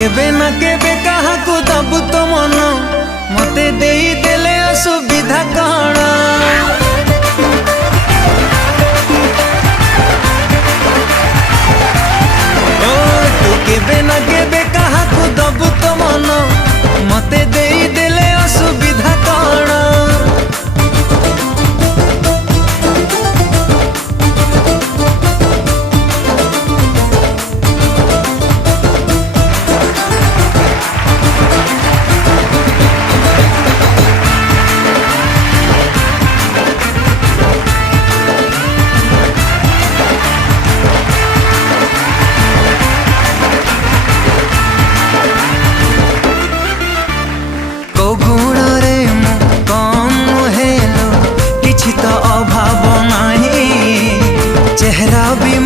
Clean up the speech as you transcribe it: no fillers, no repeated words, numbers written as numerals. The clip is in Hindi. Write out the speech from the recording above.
केबे ना केबे कहा को दबु तो मन मते देई देले असुविधा कण ओ तू केबे ना केबे कहा को दबु तो मन मते देई देले असुविधा कण तो अभाव नहीं चेहरा भी